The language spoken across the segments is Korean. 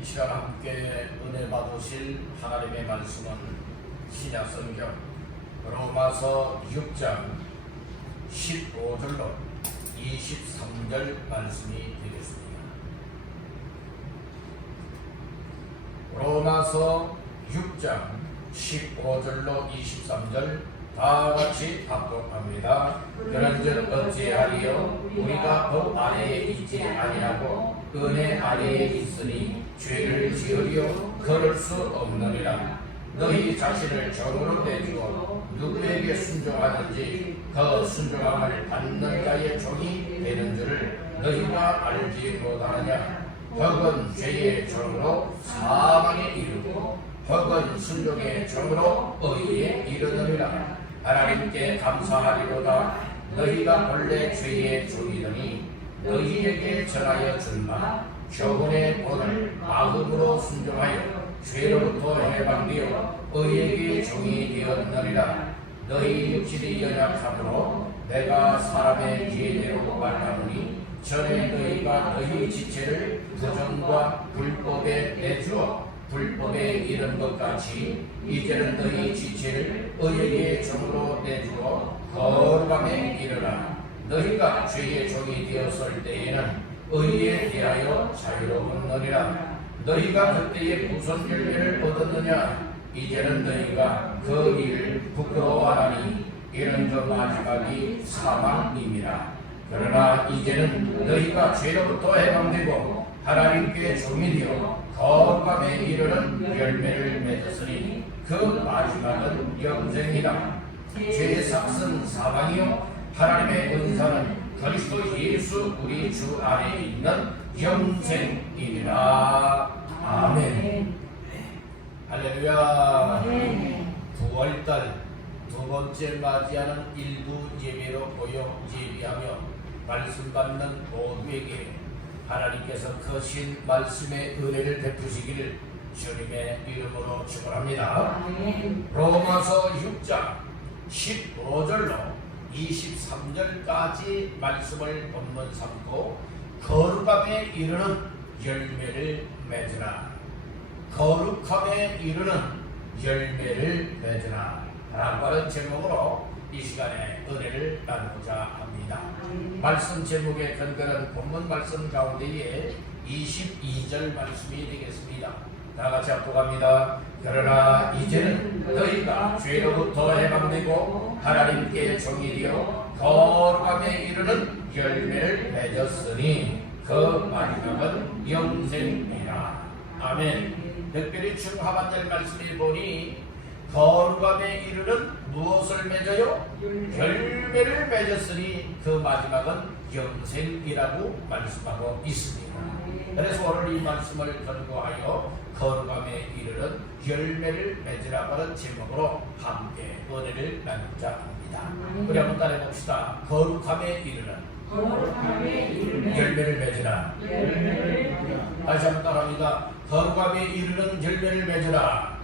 이 시간 함께 은혜 받으실 하나님의 말씀은 신약 성경 로마서 6장 15절로 23절 말씀이 되겠습니다. 로마서 6장 15절로 23절 다 같이 합독합니다. 그런즉 어찌하리요? 우리가 법 아래에 있지 아니하고 은혜 아래에 있으니 죄를 지으려 그럴 수 없느니라. 너희 자신을 정으로 내주고 누구에게 순종하는지 그 순종함을 받는 자의 종이 되는 줄을 너희가 알지 못하느냐? 덕은 죄의 종으로 사망에 이르고 덕은 순종의 종으로 의에 이르느니라. 하나님께 감사하리로다. 너희가 본래 죄의 종이더니 너희에게 전하여 준바 교훈의 본을 마음으로 순종하여 죄로부터 해방되어 의에게 종이 되었느니라. 너희 육신이 연약함으로 내가 사람의 지혜대로 말하노니 전에 너희가 너희 지체를 부정과 불법에 내주어 불법에 이른 것 같이 이제는 너희 지체를 의에게 종으로 내주어 거룩함에 이르라. 너희가 죄의 종이 되었을 때에는 의에 대하여 자유로웠느니라. 너희가 그때에 무슨 열매를 얻었느냐? 이제는 너희가 그 일을 부끄러워하니 이는 그 마지막이 사망임이라. 그러나 이제는 너희가 죄로부터 해방되고 하나님께 종이 되어 거룩함에 이르는 열매를 맺었으니 그 마지막은 영생이라. 죄의 삭은 사망이요 하나님의 은사는 그리스도 예수 우리 주 안에 있는 영생이니라. 아멘. 할렐루야. 9월달 두 번째 맞이하는 일부 예배로 보여 예비하며 말씀 받는 모두에게 하나님께서 크신 말씀의 은혜를 베푸시기를 주님의 이름으로 축원합니다. 로마서 6장 15절로 23절까지 말씀을 본문 삼고 거룩함에 이르는 열매를 맺으라. 거룩함에 이르는 열매를 맺으라 라고 하는 제목으로 이 시간에 은혜를 나누고자 합니다. 말씀 제목에 근거한 본문 말씀 가운데에 22절 말씀이 되겠습니다. 다같이 합독합니다. 그러나 이제는 너희가 죄로부터 해방되고 하나님께 종이 되어 거룩함에 이르는 열매를 맺었으니 그 마지막은 영생이라. 아멘. 특별히 중하반절 말씀을 보니 거룩함에 이르는 무엇을 맺어요? 열매를 맺었으니 그 마지막은 영생이라고 말씀하고 있습니다. 그래서 오늘 이 말씀을 근거하여 거룩함에 이르는 열매를 맺으라고 하는 제목으로 함께 은혜를 나누자 합니다. 우리 한번 따라해 봅시다. 거룩함에 이르는 열매를 맺으라. 다시 한번 따라합니다. 거룩함에 이르는 열매를 맺으라.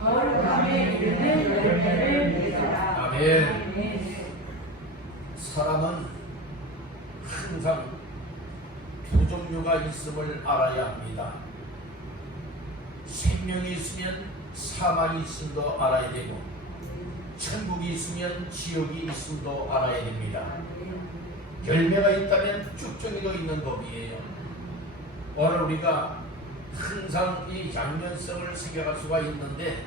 아멘. 사람은 항상 두 종류가 있음을 알아야 합니다. 생명이 있으면 사망이 있음도 알아야 되고 천국이 있으면 지옥이 있음도 알아야 됩니다. 열매가 있다면 쭉정이도 있는 법이에요. 오늘 우리가 항상 이 양면성을 새겨갈 수가 있는데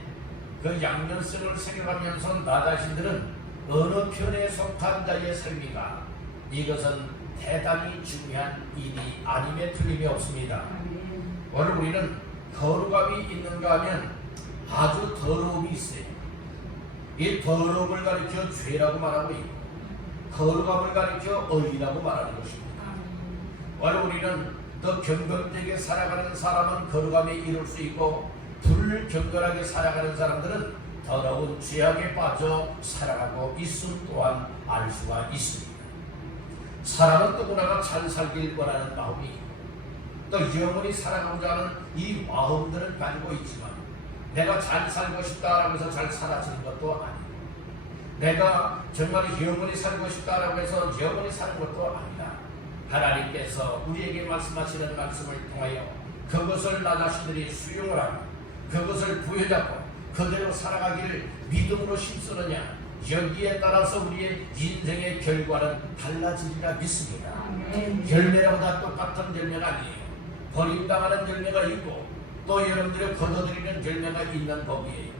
그 양면성을 새겨가면서 나 자신들은 어느 편에 속한 자의 삶이가 이것은 대단히 중요한 일이 아님에 틀림이 없습니다. 오늘 우리는 거룩함이 있는가 하면 아주 더러움이 있어요. 이 더러움을 가리켜 죄라고 말하고 있고 거룩함을 가리켜 의라고 말하는 것입니다. 오늘 우리는 더 경건되게 살아가는 사람은 거룩함에 이룰 수 있고 불경건하게 살아가는 사람들은 더러운 죄악에 빠져 살아가고 있음 또한 알 수가 있습니다. 사람은 누구나가 잘 살길 원하는 마음이 또 영원히 살아가고자 하는 이 마음들을 가지고 있지만 내가 잘 살고 싶다라고 해서 잘 살아지는 것도 아니고 내가 정말 영원히 살고 싶다라고 해서 영원히 사는 것도 아니다. 하나님께서 우리에게 말씀하시는 말씀을 통하여 그것을 나 자신들이 수용을 하고 그것을 부여잡고 그대로 살아가기를 믿음으로 힘쓰느냐, 여기에 따라서 우리의 인생의 결과는 달라지리라 믿습니다. 열매라고 다 똑같은 열매가 아니에요. 버림당하는 열매가 있고 또 여러분들이 거둬들이는 열매가 있는 법이에요.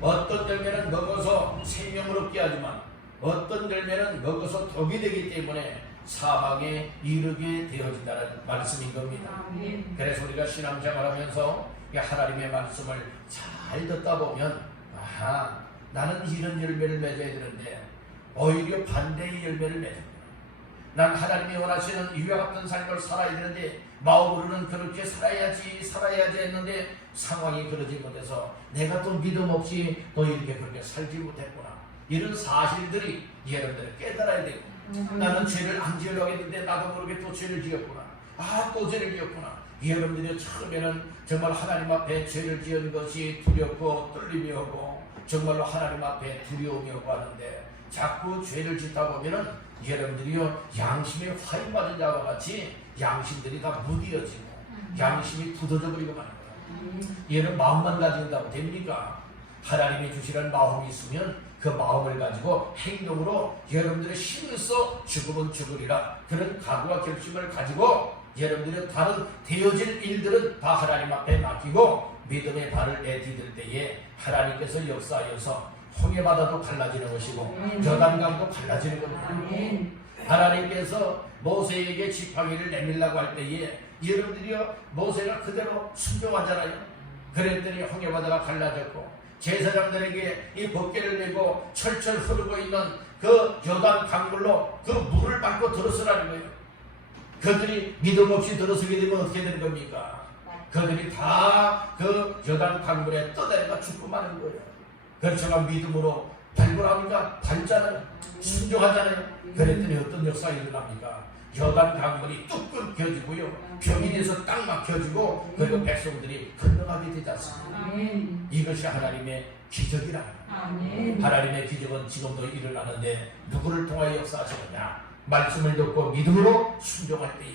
어떤 열매는 먹어서 생명을 얻게 하지만 어떤 열매는 먹어서 독이 되기 때문에 사망에 이르게 되어진다는 말씀인 겁니다. 그래서 우리가 신앙생활하면서 하나님의 말씀을 잘 듣다 보면 나는 이런 열매를 맺어야 되는데 오히려 반대의 열매를 맺습니다. 난 하나님이 원하시는 이와 같은 삶을 살아야 되는데 마음으로는 그렇게 살아야지 했는데 상황이 그러지 못해서 내가 또 믿음 없이 또 이렇게 그렇게 살지 못했구나. 이런 사실들이 여러분들이 깨달아야 되고 나는 죄를 안 지으려고 했는데 나도 모르게 또 죄를 지었구나. 또 죄를 지었구나. 여러분들이 처음에는 정말 하나님 앞에 죄를 지은 것이 두렵고 떨림이 오고 정말로 하나님 앞에 두려움이 오고 하는데 자꾸 죄를 짓다 보면은 여러분들이요 양심에 화인 맞은 자와 같이 양심들이 다 무디어지고 양심이 굳어져 버리고 마는 거야. 얘는 마음만 가진다고 됩니까? 하나님이 주시는 마음이 있으면 그 마음을 가지고 행동으로 여러분들의 힘을 써 죽으면 죽으리라 그런 각오와 결심을 가지고 여러분들의 다른 되어질 일들은 다 하나님 앞에 맡기고 믿음의 발을 내디딜 때에 하나님께서 역사하여서 홍해바다도 갈라지는 것이고 요단강도 갈라지는 겁니다. 하나님께서 모세에게 지팡이를 내밀라고 할 때에 여러분들이요 모세가 그대로 순종하잖아요. 그랬더니 홍해바다가 갈라졌고 제사장들에게 이 법궤를 메고 철철 흐르고 있는 그 요단 강물로 그 물을 밟고 들어서라는 거예요. 그들이 믿음 없이 들어서게 되면 어떻게 되는 겁니까? 그들이 다 그 요단 강물에 떠내려가 죽고 마는 거예요. 그렇지만 믿음으로 발굴하니까 밟잖아요. 순종하잖아요. 그랬더니 어떤 역사가 일어납니까? 요단 강물이 뚝 끊겨지고요. 병이 돼서 딱 막혀지고 그리고 백성들이 건너가게 되지 않습니까? 이것이 하나님의 기적이라. 하나님의 기적은 지금도 일어나는데 누구를 통하여 역사하시느냐? 말씀을 듣고 믿음으로 순종할 때에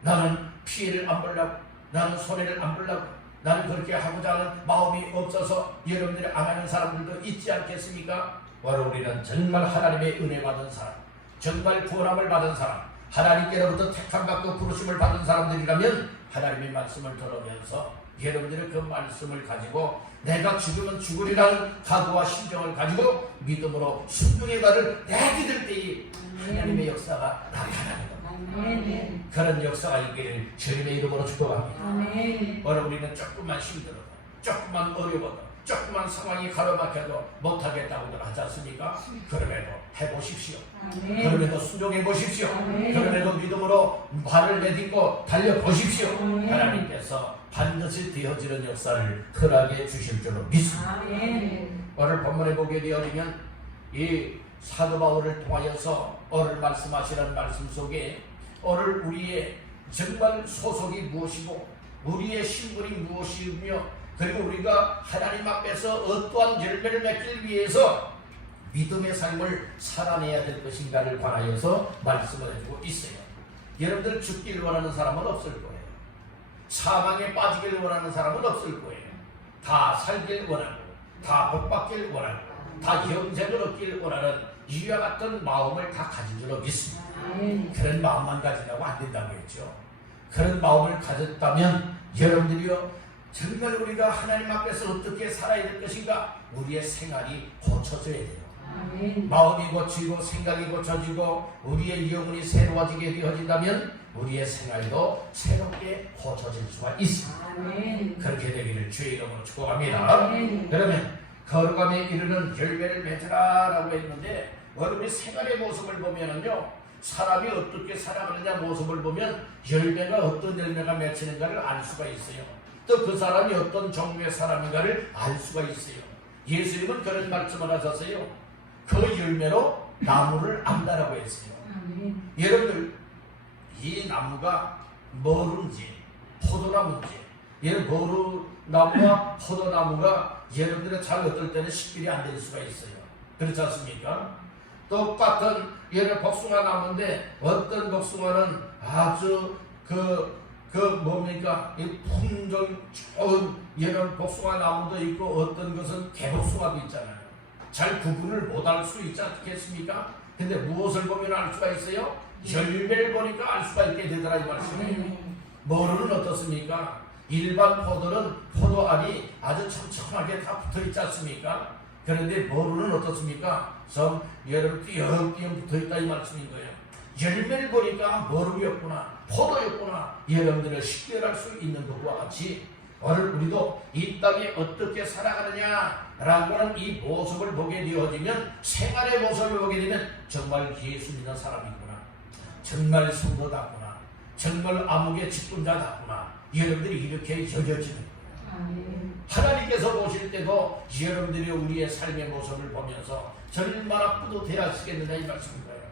나는 피해를 안 보려고 나는 손해를 안 보려고 나는 그렇게 하고자 하는 마음이 없어서 여러분들이 안 하는 사람들도 있지 않겠습니까? 바로 우리는 정말 하나님의 은혜 받은 사람 정말 구원함을 받은 사람 하나님께로부터 택함받고 부르심을 받은 사람들이라면 하나님의 말씀을 들으면서 여러분들의 그 말씀을 가지고 내가 죽으면 죽으리라는 각오와 심정을 가지고 믿음으로 순종의 발을 내디딜 때에 하나님의 역사가 나타나는 겁니다. 그런 역사가 있기를 주님의 이름으로 축복합니다. 오늘 우리는 조금만 힘들어도 조금만 어려워도 조금만 상황이 가로막혀도 못하겠다고들 하지 않습니까? 그럼에도 해보십시오. 그럼에도 순종해 보십시오. 그럼에도 믿음으로 발을 내딛고 달려보십시오. 하나님께서 반드시 되어지는 역사를 허락해 주실 줄로 믿습니다. 오늘 본문에 보게 되어지면 이 사도 바울을 통하여서 오늘 말씀하시는 말씀 속에 오늘 우리의 정말 소속이 무엇이고 우리의 신분이 무엇이며 그리고 우리가 하나님 앞에서 어떠한 열매를 맺기 위해서 믿음의 삶을 살아내야 될 것인가를 관하여서 말씀을 해주고 있어요. 여러분들 죽기를 원하는 사람은 없을 거예요. 사망에 빠지기를 원하는 사람은 없을 거예요. 다 살길 원하고 다 복받기를 원하고 다 영생을 얻기를 원하는 이와 같은 마음을 다 가진 줄로 믿습니다. 그런 마음만 가지라고 안 된다고 했죠. 그런 마음을 가졌다면 여러분들이요 정말 우리가 하나님 앞에서 어떻게 살아야 될 것인가 우리의 생활이 고쳐져야 돼요. 마음이 고치고 생각이 고쳐지고 우리의 영혼이 새로워지게 되어진다면 우리의 생활도 새롭게 고쳐질 수가 있습니다. 그렇게 되기를 주의 이름으로 축복합니다. 그러면 거룩함에 이르는 열매를 맺으라 라고 했는데 우리 생활의 모습을 보면은요 사람이 어떻게 살아가느냐 모습을 보면 열매가 어떤 열매가 맺히는가를 알 수가 있어요. 또 그 사람이 어떤 종류의 사람인가를 알 수가 있어요. 예수님은 그런 말씀을 하셨어요. 그 열매로 나무를 안다라고 했어요. 여러분들 이 나무가 뭐든지 포도나무인지 얘는 보루나무와 포도나무가 여러분들의 잘 어떨 때는 식별이 안 될 수가 있어요. 그렇지 않습니까? 똑같은 얘는 복숭아 나무인데 어떤 복숭아는 아주 뭡니까? 이 품종 좋은 이런 복숭아 나무도 있고 어떤 것은 개복숭아도 있잖아요. 잘 구분을 못할 수 있지 않겠습니까? 근데 무엇을 보면 알 수가 있어요? 열매를 보니까 알 수가 있게 되더라 이 말씀이에요. 머루는 어떻습니까? 일반 포도는 포도알이 아주 촘촘하게 다 붙어있지 않습니까? 그런데 머루는 어떻습니까? 좀 여러분 띄엄띄엄 붙어있다 이 말씀인 거예요. 열매를 보니까 머루였구나, 포도였구나, 여러분들을 식별할 수 있는 것과 같이 오늘 우리도 이 땅에 어떻게 살아가느냐라는 이 모습을 보게 되어지면, 생활의 모습을 보게 되면 정말 예수 믿는 사람이구나, 정말 성도다구나, 정말 암흑의 직분자다구나, 여러분들이 이렇게 여겨지는 거예요. 하나님께서 보실 때도 여러분들이 우리의 삶의 모습을 보면서 얼마나 뿌듯해하시겠느냐 이 말씀인 거예요.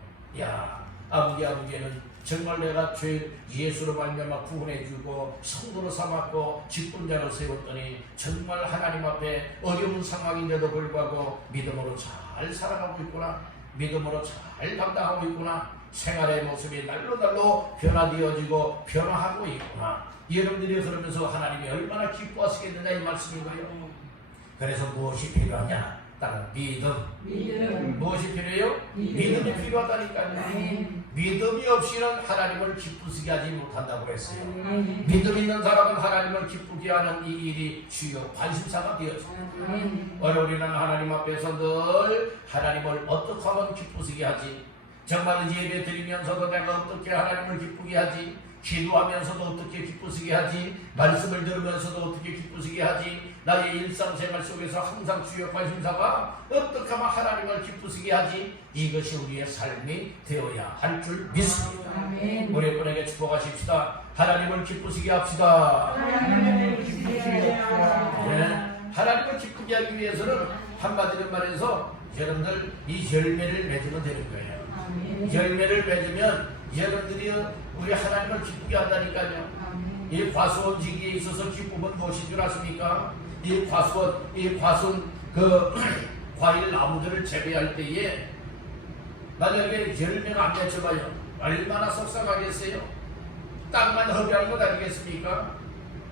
야, 아버지는 정말 내가 죄 예수로 말미암아 구원해주고 성도로 삼았고 직분자로 세웠더니 정말 하나님 앞에 어려운 상황인데도 불구하고 믿음으로 잘 살아가고 있구나, 믿음으로 잘 감당하고 있구나, 생활의 모습이 날로 변화되어지고 변화하고 있구나, 여러분들이 그러면서 하나님이 얼마나 기뻐하시겠느냐 이 말씀인 거예요. 그래서 무엇이 필요하냐? 따라 믿음. 무엇이 필요해요? 믿음이 필요하다니까요. 믿음이 없이는 하나님을 기쁘시게 하지 못한다고 했어요. 믿음 있는 사람은 하나님을 기쁘게 하는 이 일이 주요 관심사가 되었어요. 우리는 하나님 앞에서 늘 하나님을 어떻게 하면 기쁘시게 하지? 정말 예배 드리면서도 내가 어떻게 하나님을 기쁘게 하지? 기도하면서도 어떻게 기쁘시게 하지? 말씀을 들으면서도 어떻게 기쁘시게 하지? 나의 일상생활 속에서 항상 주요 관심사가 어떻게 하면 하나님을 기쁘시게 하지? 이것이 우리의 삶이 되어야 할 줄 믿습니다. 우리 분에게 축복하십시다. 하나님을 기쁘시게 합시다. 하나님을 기쁘게 하기 위해서는 한마디로 말해서 여러분들 이 열매를 맺으면 되는 거예요. 열매를 맺으면 여러분들이 우리 하나님을 기쁘게 한다니까요. 이 과수원지기에 있어서 기쁨은 무엇인 줄 아십니까? 이 과수원 과일 나무들을 재배할 때에 만약에 열매가 안 맺혀봐요. 얼마나 속상하겠어요? 땅만 허비한 것 아니겠습니까?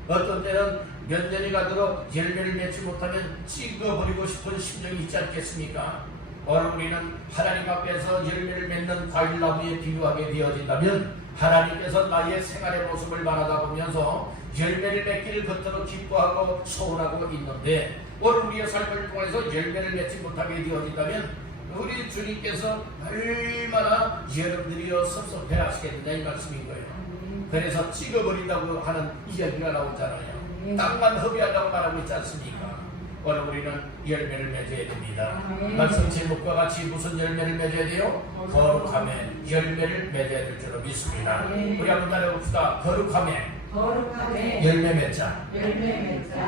어떤 때는 몇 년이 가도록 열매를 맺지 못하면 찍어버리고 싶은 심정이 있지 않겠습니까? 오늘 우리는 하나님 앞에서 열매를 맺는 과일나무에 비유하게 되어진다면 하나님께서 나의 생활의 모습을 바라다보면서 열매를 맺기를 겉으로 기뻐하고 소원하고 있는데, 오늘 우리의 삶을 통해서 열매를 맺지 못하게 되어진다면 우리 주님께서 얼마나 여러분들이 섭섭해 하시겠느냐 이 말씀인 거예요. 그래서 찍어버린다고 하는 이야기가 나오잖아요. 땅만 허비하다고 말하고 있지 않습니까? 오늘 우리는 열매를 맺어야 됩니다. 말씀 제목과 같이 무슨 열매를 맺어야 돼요? 거룩함에 열매를 맺어야 될 줄로 믿습니다. 우리 한번 따라해봅시다. 거룩함에 열매 맺자.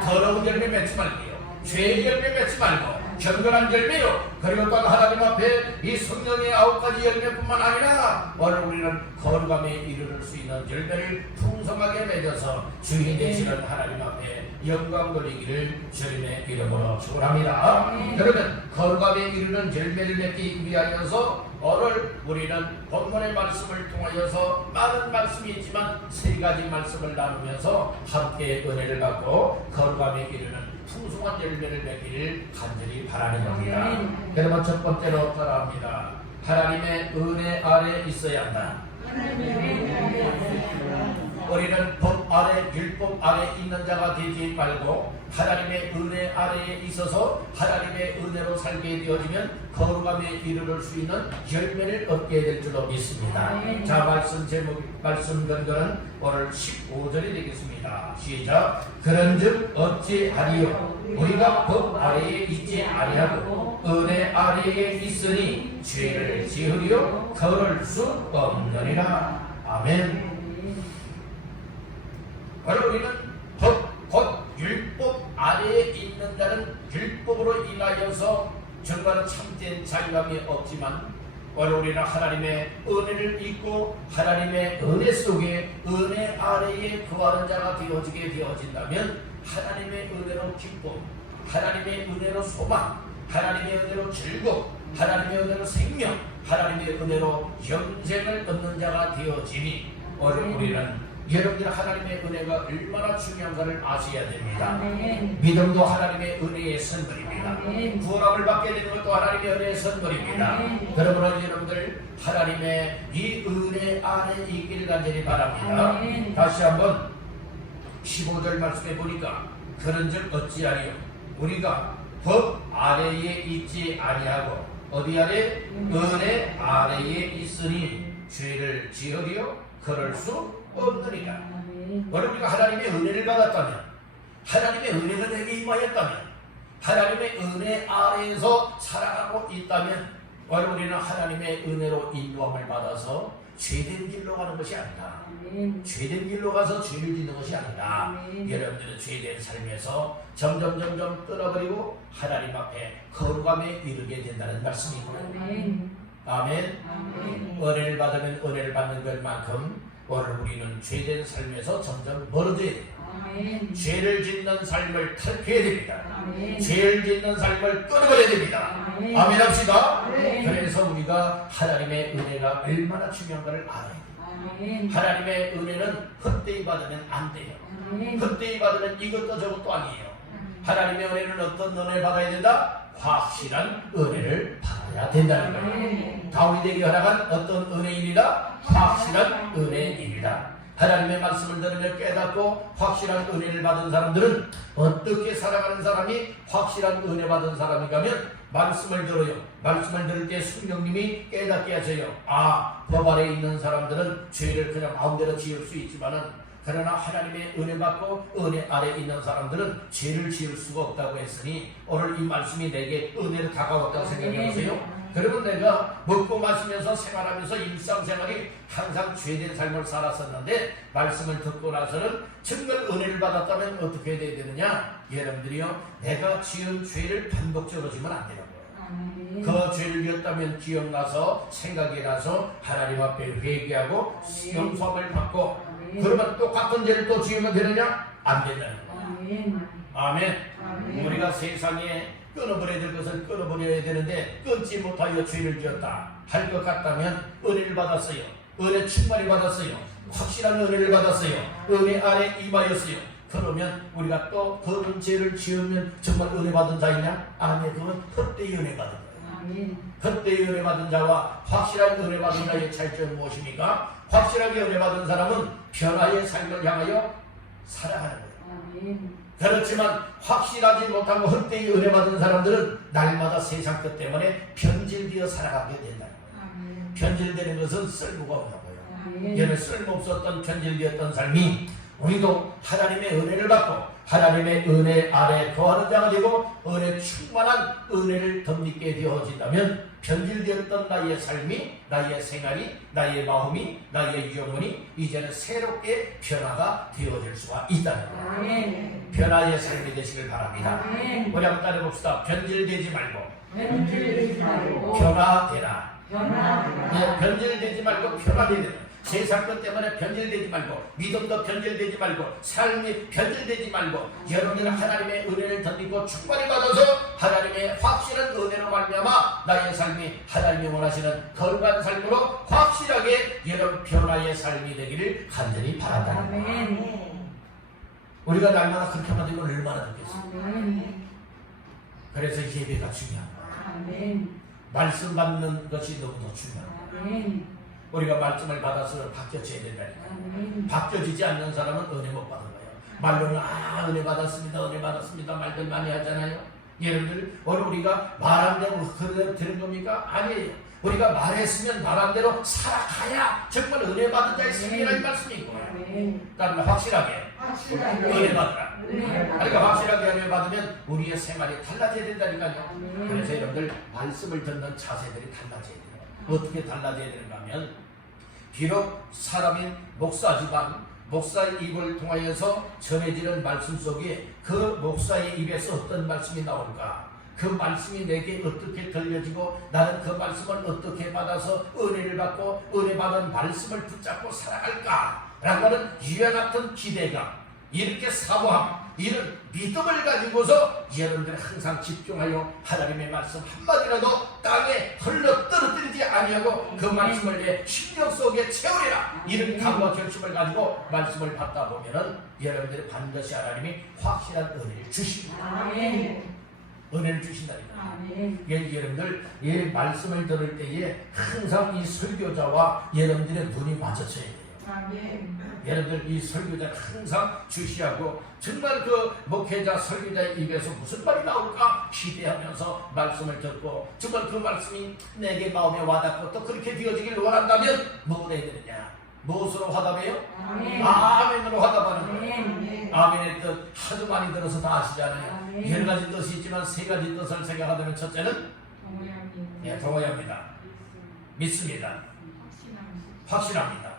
더러운 열매 맺지 말게요. 죄의 열매 맺지 말고 경건한 열매요. 그리고 또 하나님 앞에 이 성령의 9가지 열매뿐만 아니라 오늘 우리는 거룩함에 이르를 수 있는 열매를 풍성하게 맺어서 주인 되시는 하나님 앞에 영광 돌리기를 주님의 이름으로 축원합니다. 그러면 거룩함에 이르는 열매를 맺기 위하여서 오늘 우리는 본문의 말씀을 통하여서 많은 말씀이 있지만 3가지 말씀을 나누면서 함께 은혜를 받고 거룩함에 이르는 풍성한 열매를 맺기를 간절히 바라는 겁니다. 여러분 첫 번째로 따라합니다. 하나님의 은혜 아래 있어야 한다. 우리는 법 아래, 율법 아래 있는 자가 되지 말고 하나님의 은혜 아래에 있어서 하나님의 은혜로 살게 되어지면 거룩함에 이르를 수 있는 열매를 얻게 될 줄로 믿습니다. 자, 말씀 제목, 말씀 근거는 오늘 15절이 되겠습니다. 시작. 그런즉 어찌하리요? 우리가 법 아래에 있지 아니하고 은혜 아래에 있으니 죄를 지으리요 걸을 수 없느니라. 아멘. 바로 우리는 법, 곧 율법 아래에 있는 자는 율법으로 인하여서 정말 참된 자유함이 없지만 오늘 우리는 하나님의 은혜를 잊고 하나님의 은혜 속에 은혜 아래에 거하는 자가 되어지게 되어진다면 하나님의 은혜로 기쁨, 하나님의 은혜로 소망, 하나님의 은혜로 즐거움, 하나님의 은혜로 생명, 하나님의 은혜로 영생을 얻는 자가 되어지니 오늘 우리는 여러분들 하나님의 은혜가 얼마나 중요한가를 아셔야 됩니다. 아멘. 믿음도 하나님의 은혜의 선물입니다. 아멘. 구원함을 받게 되는 것도 하나님의 은혜의 선물입니다. 아멘. 그러므로 여러분들 하나님의 이 은혜 안에 있기를 간절히 바랍니다. 아멘. 다시 한번 15절 말씀해 보니까 그런즉 어찌하리요 우리가 법 아래에 있지 아니하고 어디 아래? 은혜 아래에 있으니 죄를 지으리요 그럴 수 없느니라. 아멘. 오늘 우리가 하나님의 은혜를 받았다면, 하나님의 은혜가 내게 임하였다면, 하나님의 은혜 아래에서 살아가고 있다면, 오늘 우리는 하나님의 은혜로 인도함을 받아서 죄된 길로 가는 것이 아니라, 아멘. 죄된 길로 가서 죄를 짓는 것이 아니라, 아멘. 여러분들은 죄된 삶에서 점점 끊어버리고 하나님 앞에 거룩함에 이르게 된다는 말씀이고요. 아멘. 아멘. 아멘. 은혜를 받으면 은혜를 받는 것만큼 오늘 우리는 죄된 삶에서 점점 멀어져야 됩니다. 아멘. 죄를 짓는 삶을 탈피해야 됩니다. 아멘. 죄를 짓는 삶을 끊어버려야 됩니다. 아멘. 아멘 합시다. 아멘. 그래서 우리가 하나님의 은혜가 얼마나 중요한가를 알아야 돼요. 아멘. 하나님의 은혜는 헛되이 받으면 안 돼요. 아멘. 헛되이 받으면 이것도 저것도 아니에요. 하나님의 은혜는 어떤 은혜를 받아야 된다? 확실한 은혜를 받아야 된다는 거예요. 아멘. 다윗에게 허락한 어떤 은혜입니다. 확실한 은혜입니다. 하나님의 말씀을 들으며 깨닫고 확실한 은혜를 받은 사람들은 어떻게 살아가는 사람이 확실한 은혜 받은 사람인가 하면 말씀을 들어요. 말씀을 들을 때 성령님이 깨닫게 하세요. 법 아래에 있는 사람들은 죄를 그냥 마음대로 지을 수 있지만은 그러나 하나님의 은혜 받고 은혜 아래 있는 사람들은 죄를 지을 수가 없다고 했으니 오늘 이 말씀이 내게 은혜로 다가왔다고 생각해보세요. 그러면 내가 먹고 마시면서 생활하면서 일상생활이 항상 죄된 삶을 살았었는데 말씀을 듣고 나서는 정말 은혜를 받았다면 어떻게 해야 되느냐? 여러분들이요, 내가 지은 죄를 반복적으로 지면 안 되는 거예요. 아멘. 그 죄를 지었다면 기억나서 생각이 나서 하나님 앞에 회개하고 용서함을 받고 그러면 똑같은 죄를 또 지으면 되느냐? 안 된다는 거예요. 아멘. 아멘. 아멘. 우리가 세상에 끊어버려야 될 것을 끊어버려야 되는데 끊지 못하여 죄를 지었다 할 것 같다면 은혜를 받았어요. 은혜 충만히 받았어요. 확실한 은혜를 받았어요. 은혜 아래 임하였어요. 그러면 우리가 또 더는 죄를 지으면 정말 은혜 받은 자이냐? 아니, 그건 헛되이 은혜 받은 거예요. 아멘. 헛되이 은혜 받은 자와 확실한 은혜 받은 자의 차이점은 무엇입니까? 확실하게 은혜 받은 사람은 변화의 삶을 향하여 살아가는 거예요. 아멘. 그렇지만 확실하지 못하고 헛되이 은혜 받은 사람들은 날마다 세상 것 때문에 변질되어 살아가게 된다는 거예요. 아멘. 변질되는 것은 쓸모가 없는 거예요. 아멘. 얘는 쓸모없었던 변질되었던 삶이 우리도 하나님의 은혜를 받고 하나님의 은혜 아래 거하는 자가 되고 은혜 충만한 은혜를 덧입게 되어진다면 변질되었던 나의 삶이, 나의 생활이, 나의 마음이, 나의 영혼이 이제는 새롭게 변화가 되어질 수가 있다는 거예요. 아멘. 변화의 삶이 되시길 바랍니다. 아멘. 우리 한번 따라해봅시다. 변질되지 말고 변질되지 말고 변화되라. 변화되라. 네, 변질되지 말고 변화되라. 세상 것 때문에 변질되지 말고 믿음도 변질되지 말고 삶이 변질되지 말고 여러분들은 하나님의 은혜를 덧입고 충만히 받아서 하나님의 확실한 은혜로 말미암아 나의 삶이 하나님이 원하시는 거룩한 삶으로 확실하게 여러분 변화의 삶이 되기를 간절히 바란다. 아멘. 우리가 날마다 그렇게만 되면 얼마나 좋겠어요. 아멘. 그래서 예배가 중요합니다. 아멘. 말씀 받는 것이 너무도 중요합니다. 아멘. 우리가 말씀을 받아서 바뀌어져야 된다니까요. 아멘. 바뀌어지지 않는 사람은 은혜 못 받은 거예요. 말로는 은혜 받았습니다, 은혜 받았습니다 말들 많이 하잖아요. 여러분들 오늘 우리가 말한 대로 그대로 되는 겁니까? 아니에요. 우리가 말했으면 말한 대로 살아가야 정말 은혜 받은 자의 삶이라는 말씀인 거예요. 아멘. 그러니까 확실하게 은혜 받으라. 은혜 그러니까 확실하게 은혜 받으면 우리의 생활이 달라져야 된다니까요. 아멘. 그래서 여러분들 말씀을 듣는 자세들이 달라져야 돼요. 어떻게 달라져야 되는가 하면 비록 사람인 목사지만 목사의 입을 통하여서 전해지는 말씀 속에 그 목사의 입에서 어떤 말씀이 나올까? 그 말씀이 내게 어떻게 들려지고 나는 그 말씀을 어떻게 받아서 은혜를 받고 은혜 받은 말씀을 붙잡고 살아갈까? 라고 하는 이와 같은 기대감, 이렇게 사모함, 이런 믿음을 가지고서 여러분들이 항상 집중하여 하나님의 말씀 한마디라도 땅에 흘러 떨어뜨리지 아니하고 그 말씀을 내 심령 속에 채우리라. 이런 각오와 결심을 가지고 말씀을 받다 보면은 여러분들이 반드시 하나님이 확실한 은혜를 주십니다. 아멘. 은혜를 주신다니까. 아멘. 여러분들 이 말씀을 들을 때에 항상 이 설교자와 여러분들의 눈이 마주쳐야 돼요. 아멘. 여러분들 이 설교자를 항상 주시하고 정말 그 목회자 설교자의 입에서 무슨 말이 나올까 기대하면서 말씀을 듣고 정말 그 말씀이 내게 마음에 와닿고 또 그렇게 되어지기를 원한다면 뭘 해야 되느냐? 무엇으로 화답해요? 아멘. 아멘으로 화답하는 거예요. 아멘. 아멘의 뜻 하도 많이 들어서 다 아시잖아요. 아멘. 여러 가지 뜻이 있지만 세 가지 뜻을 생각하다면 첫째는 동의합니다. 믿습니다. 확신합니다.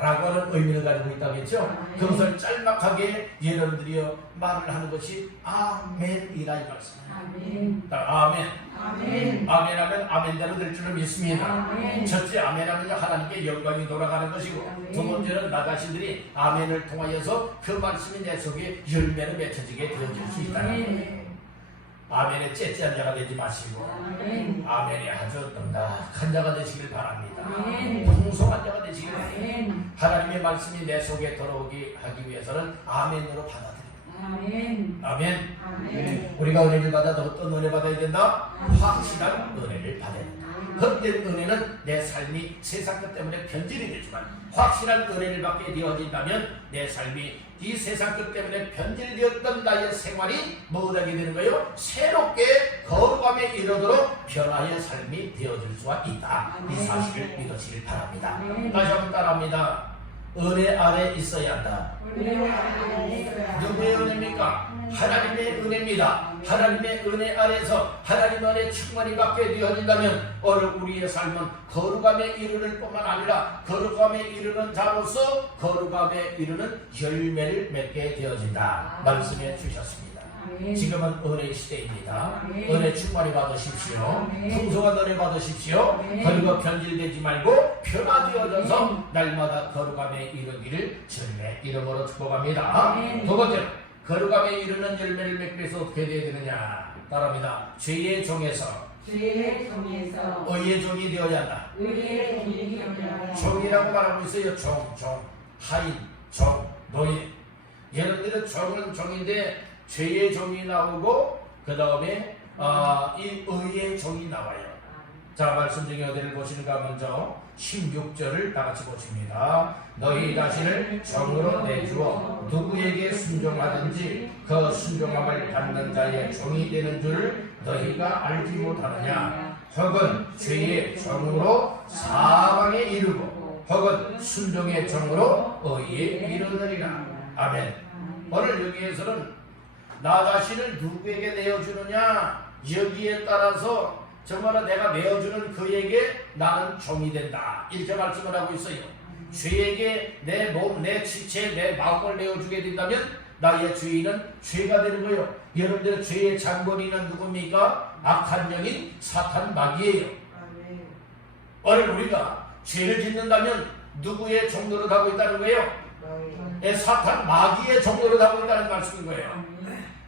라고 하는 의미를 가지고 있다겠죠? 그것을 짤막하게 여러분들이 말을 하는 것이 아멘이라 이 말씀이에요. 아멘. 아멘. 아멘. 아멘하면 아멘대로 될 줄을 믿습니다. 아멘. 첫째 아멘하면 하나님께 영광이 돌아가는 것이고 아멘. 두 번째는 나 자신들이 아멘을 통하여서 그 말씀이 내 속에 열매로 맺혀지게 되어질 수 있다는 거예요. 아멘의 째째한 자가 되지 마시고 아멘. 아멘이 아주 넉넉한 자가 되시길 바랍니다. 아멘. 풍성한 자가 되시길 바랍니다. 아멘. 하나님의 말씀이 내 속에 들어오게 하기 위해서는 아멘으로 받아들입니다. 아멘. 아멘. 아멘. 우리가 은혜를 받아도 어떤 은혜 받아야 된다? 확실한 은혜를 받아야 된다. 헛된 은혜는 내 삶이 세상 것 때문에 변질이 되지만 확실한 은혜를 받게 되어진다면 내 삶이 이 세상 것 때문에 변질되었던 나의 생활이 뭐하게 되는 거예요? 새롭게 거룩함에 이르도록 변화의 삶이 되어질 수가 있다. 이 사실을 믿으시길 바랍니다. 다시 한번 따라합니다. 은혜 아래 있어야 한다. 누구의 은혜입니까? 하나님의 은혜입니다. 하나님의 은혜 아래서 하나님 안에 충만히 받게 되어진다면 오늘 우리의 삶은 거룩함에 이르는 뿐만 아니라 거룩함에 이르는 자로서 거룩함에 이르는 열매를 맺게 되어진다. 말씀해 주셨습니다. 지금은 은혜의 시대입니다. 은혜 충만히 받으십시오. 풍성한 은혜 받으십시오. 그리고 변질되지 말고 변화되어져서 날마다 거룩함에 이르기를 주님의 이름으로 축복합니다. 두 번째로 거룩함에 이르는 열매를 맺기 위해서 어떻게 되어야 되느냐? 따라합니다. 죄의 종에서 주의 종에서 의의 종이 되어야 한다. 의의 종이 되어야 종이라고 말하고 있어요. 종, 하인, 종, 노예. 여러분들은 종은 종인데 죄의 종이 나오고 그 다음에 이 의의 종이 나와요. 자, 말씀 중에 어디를 보시는가? 먼저 16절을 다 같이 보십니다. 너희 자신을 종으로 내주어 누구에게 순종하든지 그 순종함을 받는 자의 종이 되는 줄을 너희가 알지 못하느냐? 혹은 죄의 종으로 사망에 이르고 혹은 순종의 종으로 의에 이르느니라. 아멘. 오늘 여기에서는 나 자신을 누구에게 내어주느냐? 여기에 따라서 정말 내가 내어주는 그에게 나는 종이 된다. 이렇게 말씀을 하고 있어요. 죄에게 내 몸, 내 지체, 내 마음을 내어주게 된다면 나의 주인은 죄가 되는 거예요. 여러분들의 죄의 장본인은 누굽니까? 악한 영인 사탄 마귀예요. 오늘 우리가 죄를 짓는다면 누구의 종노릇 하고 있다는 거예요? 사탄 마귀의 종노릇 하고 있다는 말씀인 거예요.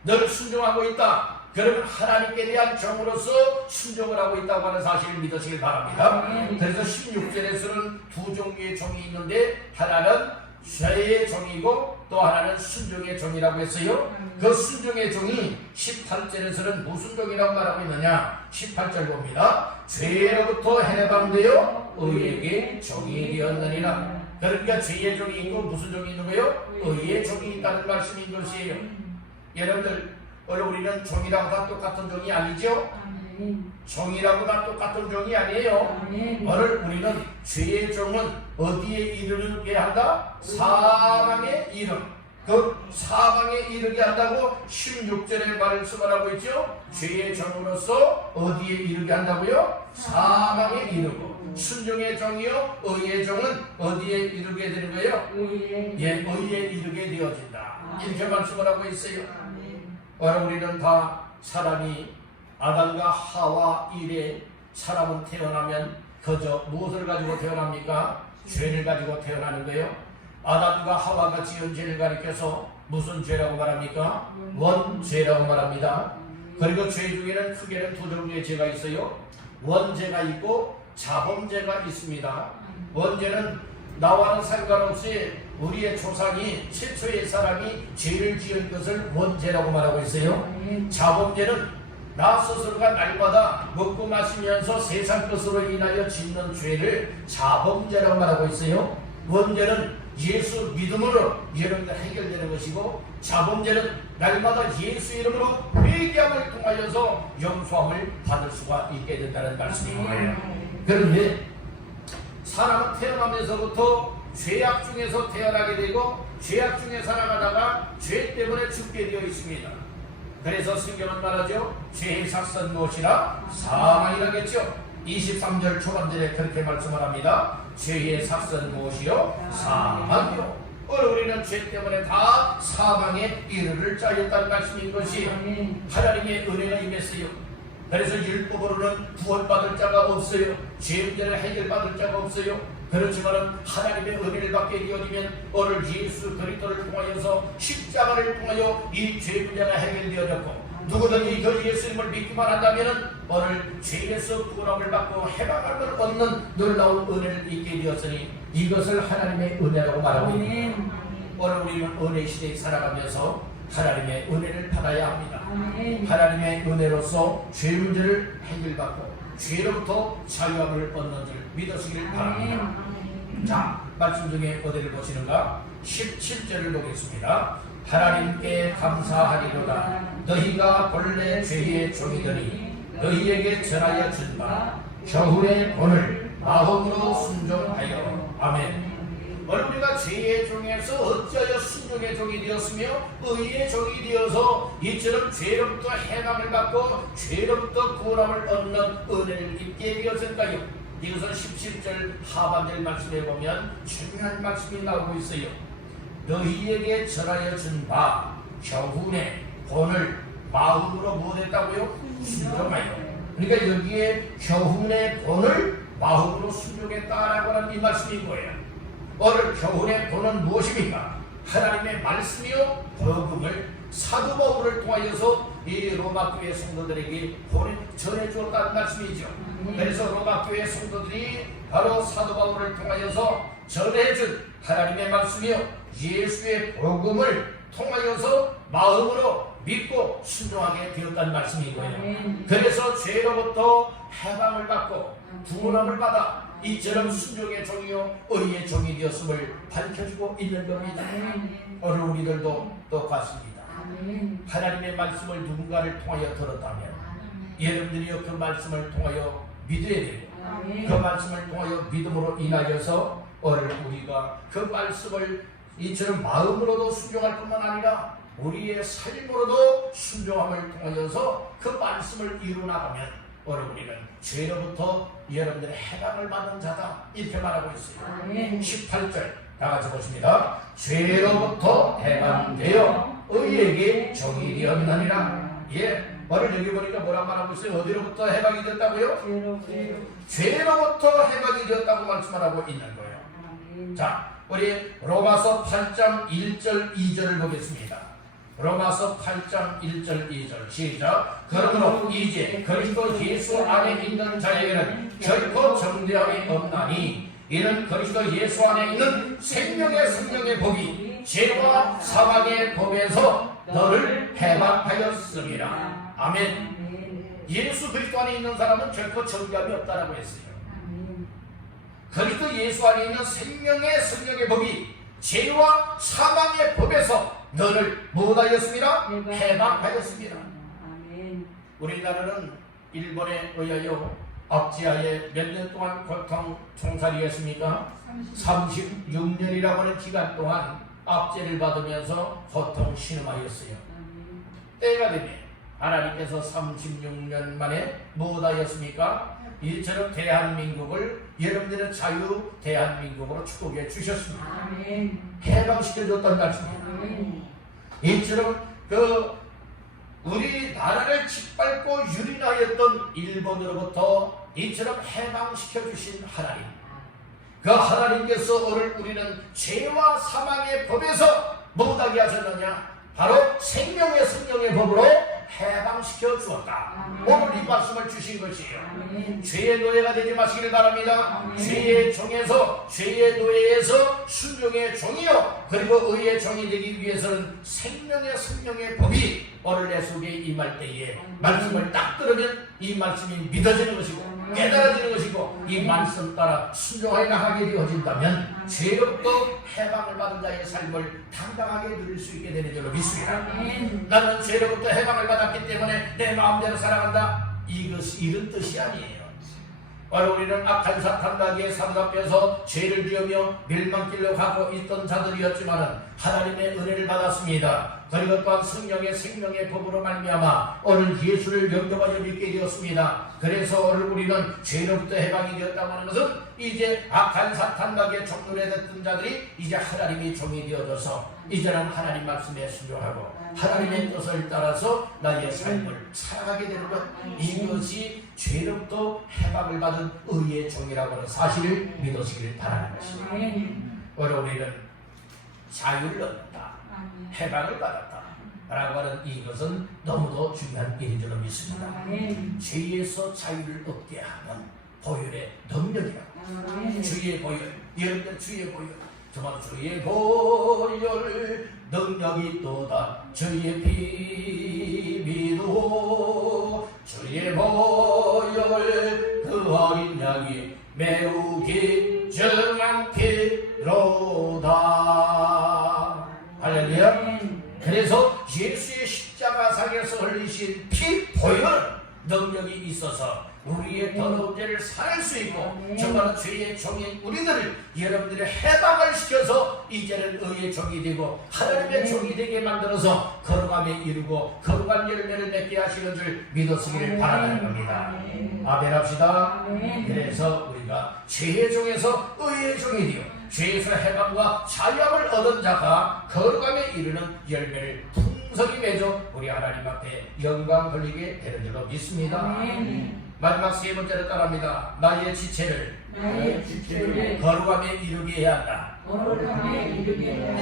늘 순종하고 있다. 그러면 하나님께 대한 종으로서 순종을 하고 있다고 하는 사실을 믿으시길 바랍니다. 그래서 16절에서는 두 종류의 종이 있는데 하나는 죄의 종이고 또 하나는 순종의 종이라고 했어요. 그 순종의 종이 18절에서는 무슨 종이라고 말하고 있느냐? 18절 봅니다. 죄로부터 해방되어 의에게 종이 되었느니라. 그러니까 죄의 종이 있고 무슨 종이 있는 거예요? 의의 종이 있다는 말씀인 것이에요. 여러분들 오늘 우리는 종이라고 다 똑같은 종이 아니죠? 종이라고 다 똑같은 종이 아니에요. 오늘 우리는 죄의 종은 어디에 이르게 한다? 사망에 이름. 그 사망에 이르게 한다고 16절에 말씀을 하고 있죠? 죄의 종으로서 어디에 이르게 한다고요? 사망에 이르고. 순종의 종이요? 의의 종은 어디에 이르게 되는 거예요? 의에 이르게 되어진다. 이렇게 말씀을 하고 있어요. 오늘 우리는 다 사람이 아담과 하와 이래 사람은 태어나면 그저 무엇을 가지고 태어납니까? 죄를 가지고 태어나는 거예요. 아담과 하와가 지은 죄를 가리켜서 무슨 죄라고 말합니까? 원죄라고 말합니다. 그리고 죄 중에는 크게는 두 종류의 죄가 있어요. 원죄가 있고 자범죄가 있습니다. 원죄는 나와는 상관없이 우리의 조상이 최초의 사람이 죄를 지은 것을 원죄라고 말하고 있어요. 자범죄는 나 스스로가 날마다 먹고 마시면서 세상 것으로 인하여 짓는 죄를 자범죄라고 말하고 있어요. 원죄는 예수 믿음으로 여러분들 해결되는 것이고, 자범죄는 날마다 예수 이름으로 회개함을 통하여서 용서함을 받을 수가 있게 된다는 말씀인 거예요. 그런데 사람은 태어나면서부터 죄악 중에서 태어나게 되고 죄악 중에 살아가다가 죄 때문에 죽게 되어 있습니다. 그래서 성경은 말하죠. 죄의 삭은 무엇이라? 사망이라겠죠. 23절 초반절에 그렇게 말씀을 합니다. 죄의 삭은 무엇이요? 사망이요. 우리는 죄 때문에 다 사망에 이르를 짜였다는 말씀인 것이 하나님의 은혜가 임했어요. 그래서 율법으로는 구원받을 자가 없어요. 죄 문제를 해결받을 자가 없어요. 그렇지만 하나님의 은혜를 받게 되어지면 오늘 예수 그리스도를 통하여서 십자가를 통하여 이 죄 문제가 해결되어졌고, 누구든지 그 예수님을 믿기만 한다면 오늘 죄에서 구원함을 받고 해방함을 얻는 놀라운 은혜를 입게 되었으니 이것을 하나님의 은혜라고 말하고 있습니다. 오늘 우리는 은혜 시대에 살아가면서 하나님의 은혜를 받아야 합니다. 하나님의 은혜로서 죄 문제를 해결받고 죄로부터 자유함을 얻는 줄 믿으시기를 바랍니다. 자, 말씀 중에 어디를 보시는가? 17절을 보겠습니다. 하나님께 감사하리로다. 너희가 본래 죄의 종이더니 너희에게 전하여 준 바 겨울의 본을 마음으로 순종하여. 아멘. 오늘 우리가 죄의 종에서 어찌하여 순종의 종이 되었으며 의의 종이 되어서 이처럼 죄로부터 해방을 받고 죄로부터 구원함을 얻는 은혜를 입게 되었을까요? 이것은 17절 하반절 말씀에 보면 중요한 말씀이 나오고 있어요. 너희에게 전하여 준 바 교훈의 본을 마음으로 무엇했다고요? 순종하여. 그러니까 여기에 교훈의 본을 마음으로 순종했다라고 하는 이 말씀인 거예요. 오늘 교훈의 본은 무엇입니까? 하나님의 말씀이요 복음을 사도 바울을 통하여서 이 로마 교회 성도들에게 전해 주었다는 말씀이죠. 그래서 로마 교회 성도들이 바로 사도 바울을 통하여서 전해준 하나님의 말씀이요 예수의 복음을 통하여서 마음으로 믿고 순종하게 되었다는 말씀인 거예요. 그래서 죄로부터 해방을 받고 구원함을 받아 이처럼 순종의 종이요 의의 종이 되었음을 밝혀주고 있는 겁니다. 오늘 우리들도 똑같습니다. 하나님의 말씀을 누군가를 통하여 들었다면 여러분들이 그 말씀을 통하여 믿어야 되고 그 말씀을 통하여 믿음으로 인하여서 오늘 우리가 그 말씀을 이처럼 마음으로도 순종할 뿐만 아니라 우리의 삶으로도 순종함을 통하여서 그 말씀을 이루나가면 오늘 우리는 죄로부터 여러분들의 해방을 받는 자다 이렇게 말하고 있어요. 18절 다 같이 보십니다. 죄로부터 해방되어 의에게 종이 되었느니라. 예, 오늘 여기 보니까 뭐라고 말하고 있어요? 어디로부터 해방이 됐다고요? 죄로부터 해방이 되었다고 말씀하고 있는 거예요. 자, 우리 로마서 8장 1절 2절을 보겠습니다. 로마서 8장 1절 2절 시작. 그러므로 이제 그리스도 예수 안에 있는 자에게는 결코 정죄함이 없나니 이는 그리스도 예수 안에 있는 생명의 성령의 법이 죄와 사망의 법에서 너를 해방하였습니다. 아멘. 예수 그리스도 안에 있는 사람은 결코 정죄함이 없다라고 했어요. 그리스도 예수 안에 있는 생명의 성령의 법이 죄와 사망의 법에서 너를 무엇하였습니다? 해방하였습니다. 우리나라는 일본에 의하여 압제하에 몇 년 동안 고통 총살이었습니까? 36년이라고 하는 기간 동안 압제를 받으면서 고통 신음하였어요. 때가 되면 하나님께서 36년 만에 무엇하였습니까? 이처럼 대한민국을 여러분들의 자유 대한민국으로 축복해 주셨습니다. 해방시켜줬던 말씀입니다. 이처럼 우리나라를 짓밟고 유린하였던 일본으로부터 이처럼 해방시켜 주신 하나님, 그 하나님께서 오늘 우리는 죄와 사망의 법에서 못하게 하셨느냐? 바로 생명의 성령의 법으로 해방시켜 주었다. 오늘 이 말씀을 주신 것이에요. 죄의 노예가 되지 마시기를 바랍니다. 죄의 종에서, 죄의 노예에서 순종의 종이요 그리고 의의 종이 되기 위해서는 생명의 성령의 법이 오늘 내 속에 임할 때에 말씀을 딱 들으면 이 말씀이 믿어지는 것이고 깨달아지는 것이고 이 말씀 따라 순종하여 나가게 되어진다면 죄로부터 해방을 받은 자의 삶을 당당하게 누릴 수 있게 되는 줄로 믿습니다. 나는 죄로부터 해방을 받았기 때문에 내 마음대로 살아간다. 이것이 이런 뜻이 아니에요. 바로 우리는 악한 사탄 마귀의 삼갑에서 죄를 지으며 멸망길로 가고 있던 자들이었지만 하나님의 은혜를 받았습니다. 그리고 또한 성령의 생명의 법으로 말미암아 오늘 예수를 영접하여 믿게 되었습니다. 그래서 오늘 우리는 죄로부터 해방이 되었다고 하는 것은 이제 악한 사탄 마귀의 종노래 됐던 자들이 이제 하나님의 종이 되어져서 이제는 하나님 말씀에 순종하고 하나님의 뜻을 따라서 나의 삶을 살아가게 되는 것, 이것이 죄로부터 해방을 받은 의의 종이라고 하는 사실을 믿으시기를 바라는 것입니다. 오늘 우리는 자유를 얻었다, 해방을 받았다 라고 하는 이것은 너무도 중요한 일인 줄 믿습니다. 죄에서 자유를 얻게 하는 보혈의 능력이라고. 주의 보혈, 여러분들 주의 보혈, 정말 주의 보혈 능력이 또다. 주의 피 믿고 주의 보혈 그 어린 양이 매우 기정한 피로다. 할렐루야. 그래서 예수의 십자가상에서 흘리신 피 보혈 능력이 있어서 우리의 더러운 죄를 살할 수 있고 정말 죄의 종인 우리들을 여러분들의 해방을 시켜서 이제는 의의 종이 되고 하나님의 종이 되게 만들어서 거룩함에 이루고 거룩한 열매를 맺게 하시는 줄 믿으시기를 바라는 겁니다. 아멘 합시다. 그래서 우리가 죄의 종에서 의의 종이 되어 죄에서 해방과 자유함을 얻은 자가 거룩함에 이르는 열매를 풍성히 맺어 우리 하나님 앞에 영광 돌리게 되는 줄로 믿습니다. 마지막 세 번째로 따라합니다. 나의 지체를 거룩함에 이르게 해야 한다.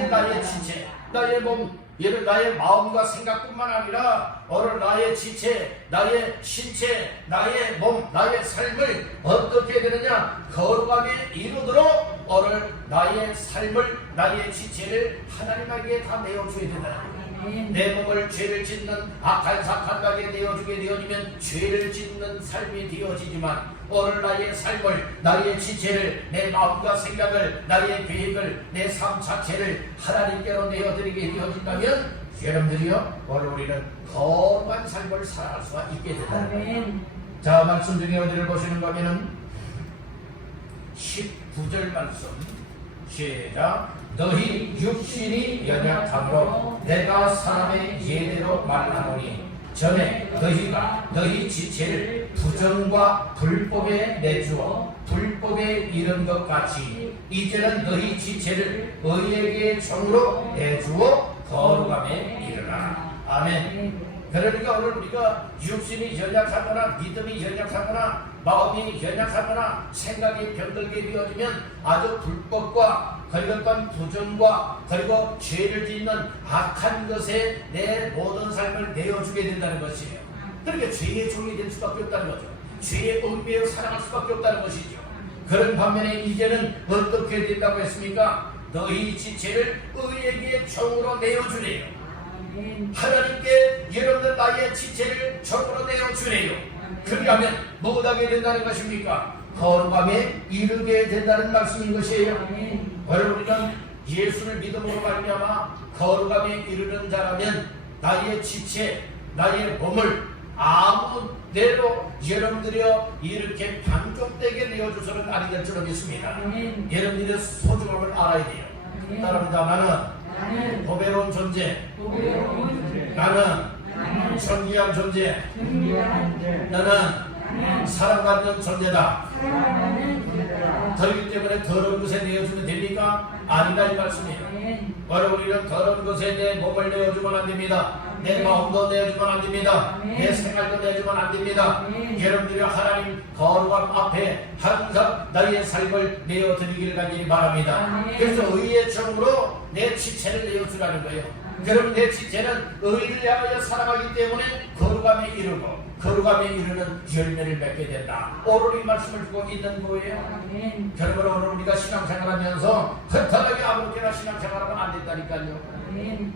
나의 지체, 나의 몸, 예를 나의 마음과 생각뿐만 아니라 오늘 나의 지체, 나의 신체, 나의 몸, 나의 삶을 어떻게 되느냐? 거룩함에 이르도록 오늘 나의 삶을, 나의 지체를 하나님에게 다 내어줘야 된다. 내 몸을 죄를 짓는 악한 사탄에게 내어주게 되어지면 죄를 짓는 삶이 되어지지만 오늘 나의 삶을, 나의 지체를, 내 마음과 생각을, 나의 계획을, 내 삶 자체를 하나님께로 내어드리게 되어진다면 여러분들이요 오늘 우리는 거룩한 삶을 살아갈 수가 있게 된다. 자, 말씀 중에 어디를 보시는 거면은 19절 말씀 시작. 너희 육신이 연약함으로 내가 사람의 예대로 말하노니 전에 너희가 너희 지체를 부정과 불법에 내주어 불법에 이른 것 같이 이제는 너희 지체를 의에게 종으로 내주어 거룩함에 이르라. 아멘. 그러니까 오늘 우리가 육신이 연약하거나 믿음이 연약하거나 마음이 연약하거나 생각이 병들게 되어지면 아주 불법과 그리고 또한 부정과 그리고 죄를 짓는 악한 것에 내 모든 삶을 내어주게 된다는 것이에요. 그러니까 죄의 종이 될 수밖에 없다는 거죠. 죄의 은혜로 살아갈 수밖에 없다는 것이죠. 그런 반면에 이제는 어떻게 된다고 했습니까? 너희 지체를 의에게 종으로 내어주래요. 하나님께 여러분들 나의 지체를 종으로 내어주래요. 그러면 뭐하게 된다는 것입니까? 거룩함에 이르게 된다는 말씀인 것이에요. 여러분은 예수를 믿음으로 말미암아 거룩함에 이르는 자라면 나의 지체, 나의 몸을 아무대로 여러분들이여 이렇게 반쪽되게 내어줘서는 아니 될 줄로 믿습니다. 여러분들의 소중함을 알아야 돼요. 따라합니다. 나는 보배로운 존재, 나는 존귀한 존재, 나는 사랑받는 존재다. 그렇기 때문에 더러운 것에 내어주면 됩니까? 아니다 이 말씀이에요. 아멘. 바로 우리는 더러운 것에 내 몸을 내어주면 안 됩니다. 내 마음도 내어주면 안 됩니다. 내 생활도 내주면 안 됩니다. 여러분들이 하나님 거룩함 앞에 항상 나의 삶을 내어드리기를 간절히 바랍니다. 그래서 의의 정으로 내 지체를 내어주라는 거예요. 그럼 내 지체는 의를 향하여 살아가기 때문에 거룩함에 이르고 거룩함에 이르는 열매를 맺게 된다. 오늘 이 말씀을 주고 있는 거예요. 그러므로 오늘 우리가 신앙생활하면서 허탈하게 아무렇게나 신앙생활하면 안 된다니까요.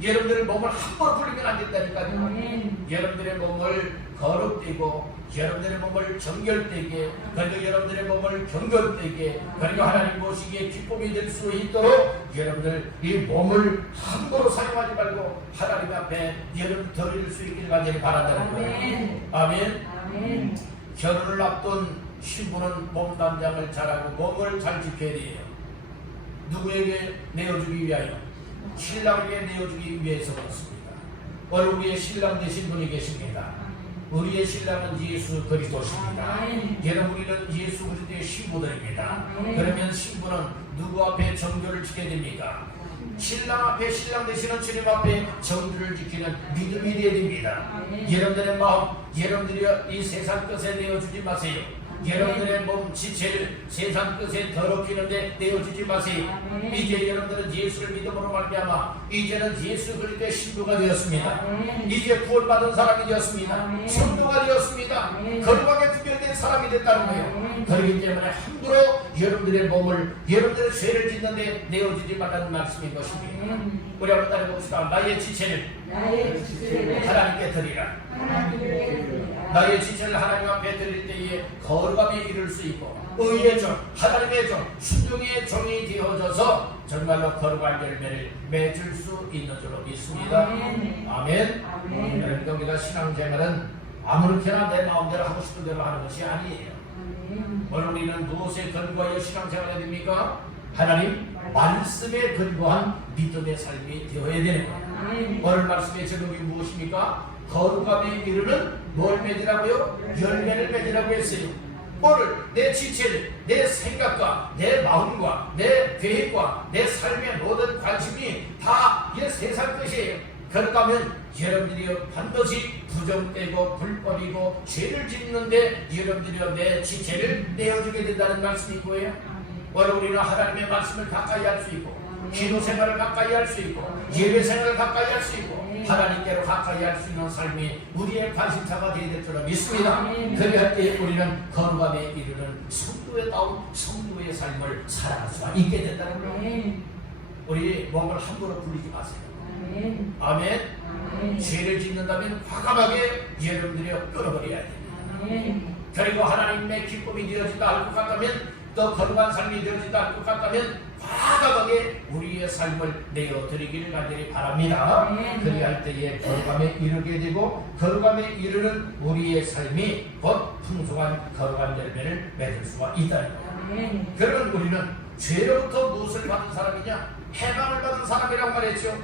여러분들의 몸을 함부로 불리면 안 된다니까요. 여러분들의 몸을 거룩되고 여러분들의 몸을 정결되게 그리고 여러분들의 몸을 경건되게 그리고 하나님 보시기에 기쁨이 될 수 있도록 여러분들 이 몸을 함부로 사용하지 말고 하나님 앞에 여러분 드릴 수 있기를 간절히 바란다는 거예요. 아멘. 결혼을 앞둔 신부는 몸 단장을 잘하고 몸을 잘 지켜야 돼요. 누구에게 내어주기 위하여? 신랑에게 내어주기 위해서 그렇습니다. 오늘 우리의 신랑 되신 분이 계십니다. 우리의 신랑은 예수 그리스도십니다. 여러분 우리는 예수 그리스도의 신부들입니다. 그러면 신부는 누구 앞에 정결을 지켜야 됩니까? 신랑 앞에 신랑 되시는 주님 앞에 정결을 지키는 믿음이 되어야 됩니다. 여러분들의 마음, 여러분들이 이 세상 것에 내어주지 마세요. 여러분들의 몸 지체를 세상 끝에 더럽히는데 내어주지 마세요. 이제 여러분들은 예수를 믿음으로 말미암아 이제는 예수 그리스도의 신부가 되었습니다. 이제 구원받은 사람이 되었습니다. 성도가 되었습니다. 거룩하게 특별된 사람이 됐다는 거예요. 그렇기 때문에 함부로 여러분들의 몸을 여러분들의 죄를 짓는데 내어주지 말라는 말씀인 것입니다. 우리 한번 따라해봅시다. 나의 지체를 하나님께 드리라. 나의 지체를 하나님 앞에 드릴 때에 거룩함에 이를 수 있고 의의 종, 하나님의 종, 순종의 종이 되어져서 정말로 거룩한 열매를 맺을 수 있는 줄로 믿습니다. 아멘. 여러분 우리가 신앙생활은 아무렇게나 내 마음대로 하고 싶은 대로 하는 것이 아니에요. 오늘 우리는 무엇에 근거하여 신앙생활해야 됩니까? 하나님 말씀에 근거한 믿음의 삶이 되어야 되는 거예요. 오늘 말씀의 제목이 무엇입니까? 거룩함에 이르는 뭘 맺으라고요? 열매를 맺으라고 했어요. 오늘 내 지체를, 내 생각과 내 마음과 내 계획과 내 삶의 모든 관심이 다 이 세상 것이에요. 그런가 하면 여러분들이 반드시 부정되고 불법이고 죄를 짓는데 여러분들이 내 지체를 내어주게 된다는 말씀이 뭐예요? 오늘 우리는 하나님의 말씀을 가까이 할 수 있고 기도 생활을 가까이 할 수 있고 예배 생활을 가까이 할 수 있고 하나님께로 가까이 할 수 있는 삶이 우리의 관심사가 되어야 될 줄로 믿습니다. 그리할 때 우리는 거룩함에 이르는 성도의다운 성도의 삶을 살아갈 수가 있게 된다는 거예요. 우리 몸을 함부로 불리지 마세요. 아멘. 죄를 짓는다면 과감하게 여러분들이 끊어버려야 됩니다. 그리고 하나님의 기쁨이 되어진다 할 것 같다면 또 거룩한 삶이 되어진다 할 것 같다면 과감하게 우리의 삶을 내어드리기를 간절히 바랍니다. 그리할 때에 거룩함에 이르게 되고 거룩함에 이르는 우리의 삶이 곧 풍성한 거룩한 열매를 맺을 수가 있다는 거예요. 그러면 우리는 죄로부터 무엇을 받은 사람이냐? 해방을 받은 사람이라고 말했죠.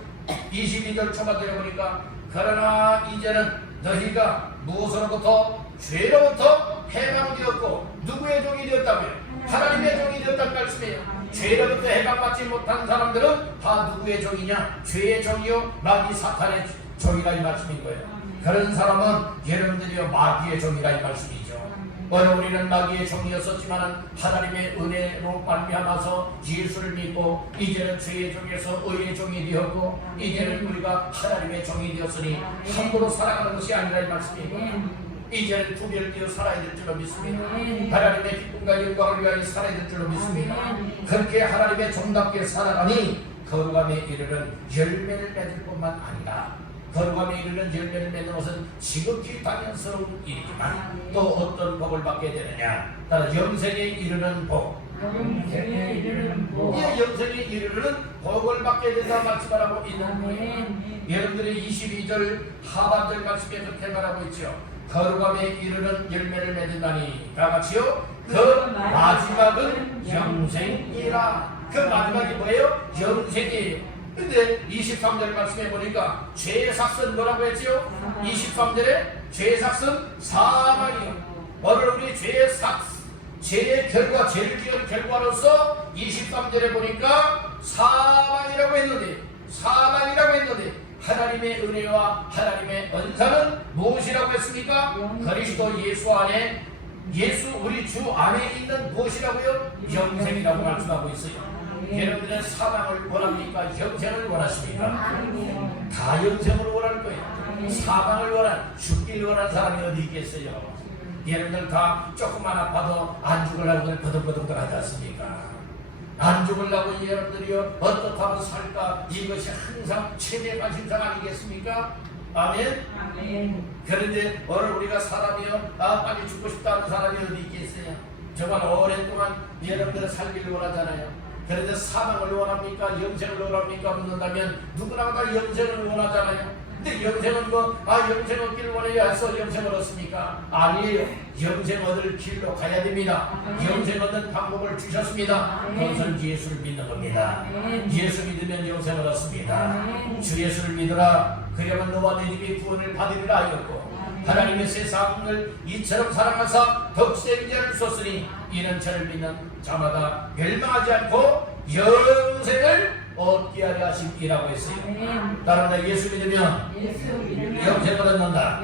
22절 초가 되어보니까 그러나 이제는 너희가 무엇으로부터? 죄로부터 해방되었고 누구의 종이 되었다고요? 하나님의 종이 되었다는 말씀이에요. 죄로부터 해방받지 못한 사람들은 다 누구의 종이냐? 죄의 종이요 마귀 사탄의 종이라 이 말씀인 거예요. 그런 사람은 여러분들이요 마귀의 종이라 이 말씀이죠. 오늘 우리는 마귀의 종이었었지만 하나님의 은혜로 말미암아서 예수를 믿고 이제는 죄의 종에서 의의 종이 되었고 이제는 우리가 하나님의 종이 되었으니 함부로 살아가는 것이 아니라 이 말씀이에요. 이제는 구별되어 살아야 될 줄로 믿습니다. 하나님의 기쁨과 영광을 위하여 살아야 될 줄로 믿습니다. 그렇게 하나님의 종답게 살아가니 거룩함에 이르는 열매를 맺을 뿐만 아니라 거룩함에 이르는 열매를 맺는 것은 지극히 당연스러운 일이지만 또 어떤 복을 받게 되느냐? 따라 영생에 이르는 복. 영생에 이르는 복. 이 영생에 이르는 복을 받게 된다고 말씀하고 있는 거예요. 여러분들의 22절 하반절 말씀에 그렇게 말하고 있죠. 거룩함에 이르는 열매를 맺는다니 다 같이요. 그 마지막은 영생이라. 그 마지막이 뭐예요? 영생이에요. 근데 23절 말씀해 보니까 죄의 삭은 뭐라고 했죠? 23절에 죄의 삭은 사망이요. 오늘 우리 죄의 결과, 죄를 지은 결과로서 23절에 보니까 사망이라고 했는데 하나님의 은혜와 하나님의 언사는 무엇이라고 했습니까? 그리스도 예수 안에 우리 주 안에 있는 무엇이라고요? 영생이라고 말씀하고 있어요. 여러분들은 사망을 원합니까? 영생을 원하십니까? 다 영생을 원할 거예요. 사망을 죽기를 원하는 사람이 어디 있겠어요? 여러분들 다 조금만 아파도 안 죽으려고 버덕버덕 하지 않습니까? 안 죽으려고 여러분들이요 어떻게 하면 살까? 이것이 항상 최대 관심사가 아니겠습니까? 아멘. 그런데 오늘 우리가 사람이요 빨리 죽고 싶다는 사람이 어디 있겠어요? 정말 오랫동안 여러분들은 살기를 원하잖아요. 그런데 사망을 원합니까? 영생을 원합니까? 묻는다면 누구나 다 영생을 원하잖아요. 근데 영생은 영생 얻기를 원해야 해서 영생을 얻습니까? 아니에요. 영생 얻을 길로 가야 됩니다. 영생 얻는 방법을 주셨습니다. 그것은 예수를 믿는 겁니다. 예수 믿으면 영생을 얻습니다. 주 예수를 믿으라. 그러면 너와 내 집이 구원을 받으리라 하였고 하나님의 세상을 이처럼 사랑하사 덕생 자를 줬으니 이는 저를 믿는 자마다 멸망하지 않고 영생을 얻게 하려 하심이라고 했어요. 따라서 예수 믿으면 영생을 얻는다.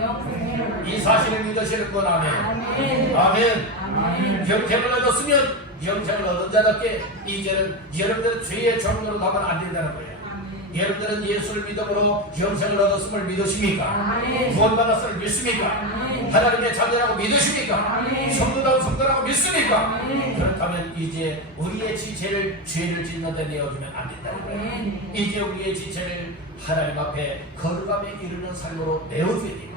이 사실을 믿으시는 분 아멘. 영생을 얻었으면 영생을 얻은 자답게 이제는 여러분들은 죄의 종로로 가면 안 된다는 거예요. 여러분들은 예수를 믿음으로 영생을 얻었음을 믿으십니까? 구원받았음을 믿습니까? 하나님의 자녀라고 믿으십니까? 성도다운 성도라고 믿습니까? 그렇다면 이제 우리의 지체를 죄를 짓는 데 내어주면 안 된다는 거예요. 이제 우리의 지체를 하나님 앞에 거룩함에 이르는 삶으로 내어줘야 돼요.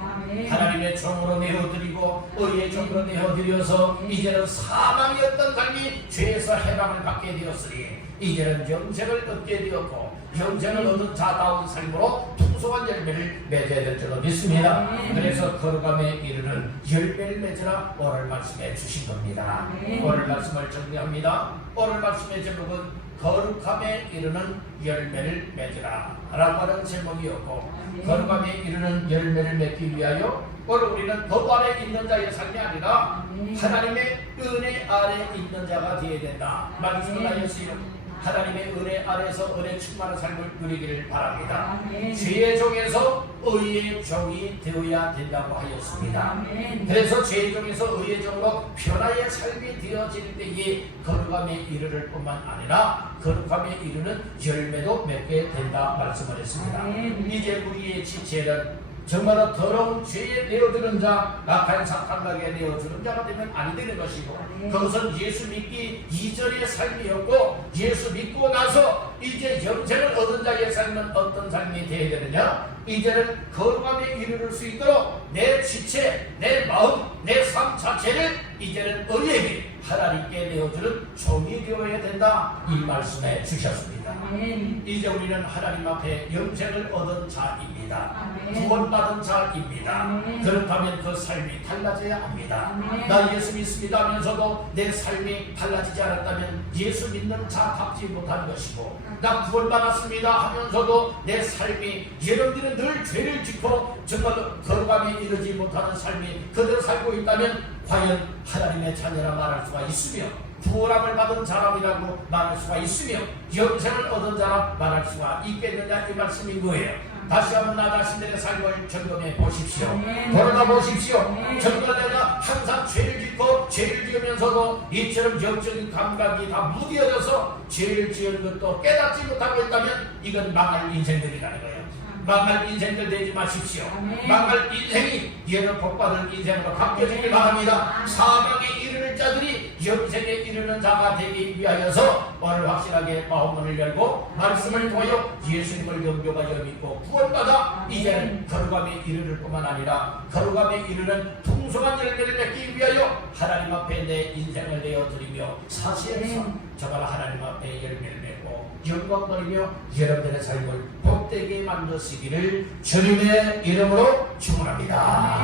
하나님의 종으로 내어드리고 의의 종으로 내어드려서 이제는 사망이었던 삶이 죄에서 해방을 받게 되었으니 이제는 영생을 얻게 되었고 영생을 얻은 자다운 삶으로 풍성한 열매를 맺어야 될 줄로 믿습니다. 그래서 거룩함에 이르는 열매를 맺으라 오늘 말씀해 주신 겁니다. 오늘 말씀을 정리합니다. 오늘 말씀의 제목은 거룩함에 이르는 열매를 맺으라 라고 하는 제목이었고 거룩함에 이르는 열매를 맺기 위하여 오늘 우리는 법 아래 있는 자의 삶이 아니라 하나님의 은혜 아래 있는 자가 되어야 된다 말씀을 하였어요. 하나님의 은혜 아래서 은혜 충만한 삶을 누리기를 바랍니다. 죄의 종에서 의의 종이 되어야 된다고 하였습니다. 그래서 죄의 종에서 의의 종으로 변화의 삶이 되어질 때에 거룩함에 이르를 뿐만 아니라 거룩함에 이르는 열매도 맺게 된다 말씀을 했습니다. 이제 우리의 지체는 정말로 더러운 죄에 내어드는 자, 악한 사탄각에 내어드는 자가 되면 안 되는 것이고 그것은 예수 믿기 이전의 삶이었고 예수 믿고 나서 이제 영생을 얻은 자의 삶은 어떤 삶이 되어야 되느냐? 이제는 거룩함에 이르를 수 있도록 내 지체, 내 마음, 내 삶 자체를 이제는 의에게 하나님께 내어주는 종이 되어야 된다 이 말씀해 주셨습니다. 이제 우리는 하나님 앞에 영생을 얻은 자입니다. 구원받은 자입니다. 그렇다면 그 삶이 달라져야 합니다. 나 예수 믿습니다 하면서도 내 삶이 달라지지 않았다면 예수 믿는 자답지 못한 것이고 나 구원받았습니다 하면서도 내 삶이 여러분들은 늘 죄를 짓고 정말로 거룩함에 이르지 못하는 삶이 그대로 살고 있다면 과연 하나님의 자녀라 말할 수가 있으며 구원함을 받은 사람이라고 말할 수가 있으며 영생을 얻은 자라 말할 수가 있겠느냐 이 말씀인 거예요. 다시 한번 나 자신들의 삶을 점검해 보십시오. 돌아가 보십시오. 정말 내가 항상 죄를 짓고 죄를 지으면서도 이처럼 영적인 감각이 다 무뎌져서 죄를 지은 것도 깨닫지 못하고 있다면 이건 망할 인생들이라는 거예요. 망할 인생들 되지 마십시오. 망할 인생이 예를 복받을 인생으로 바뀌어지길 바랍니다. 사망에 이르는 자들이 영생에 이르는 자가 되기 위하여서 오늘 확실하게 마음문을 열고 말씀을 통하여 예수님을 영접하여 믿고 구원받아 이제는 거룩함에 이르를 뿐만 아니라 거룩함에 이르는 풍성한 열매를 맺기 위하여 하나님 앞에 내 인생을 내어드리며 사실에서 정말 하나님 앞에 열매를 맺고 영광거리며 여러분들의 삶을 복되게 만드시기를 주님의 이름으로 축원합니다.